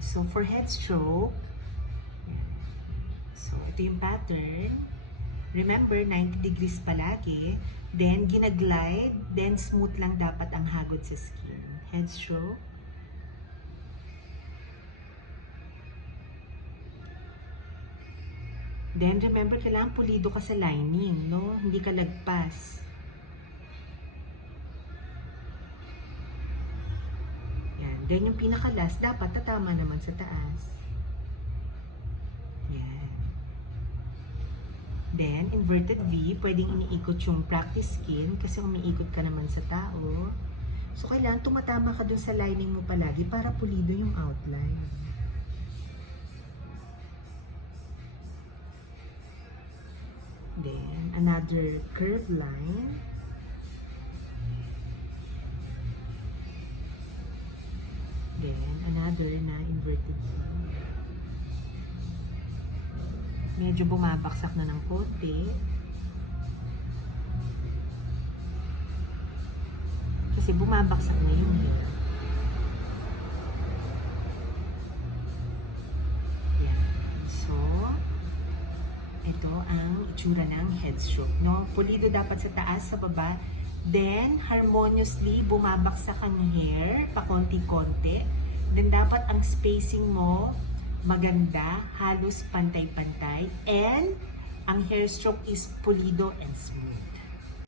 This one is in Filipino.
So, for head stroke, so ito yung pattern. Remember, 90 degrees palagi. Then, ginaglide. Then, smooth lang dapat ang hagod sa skin. Head stroke. Then, remember, kailangan pulido ka sa lining, no? Hindi ka lagpas. Yan. Then, yung pinaka-last, dapat tatama naman sa taas. Yan. Then, inverted V, pwedeng iniikot yung practice skin kasi umiikot ka naman sa tao. So, kailangan tumatama ka dun sa lining mo palagi para pulido yung outline. Then, another curved line. Then, another na inverted V. Medyo bumabaksak na ng konti. Kasi bumabaksak na yung hair. Yan. So, ito ang itsura ng head stroke, no? Pulido dapat sa taas, sa baba. Then, harmoniously, bumabaksak ang hair, pakonti-konti. Then, dapat ang spacing mo maganda, halos pantay-pantay. And, ang hair stroke is pulido and smooth.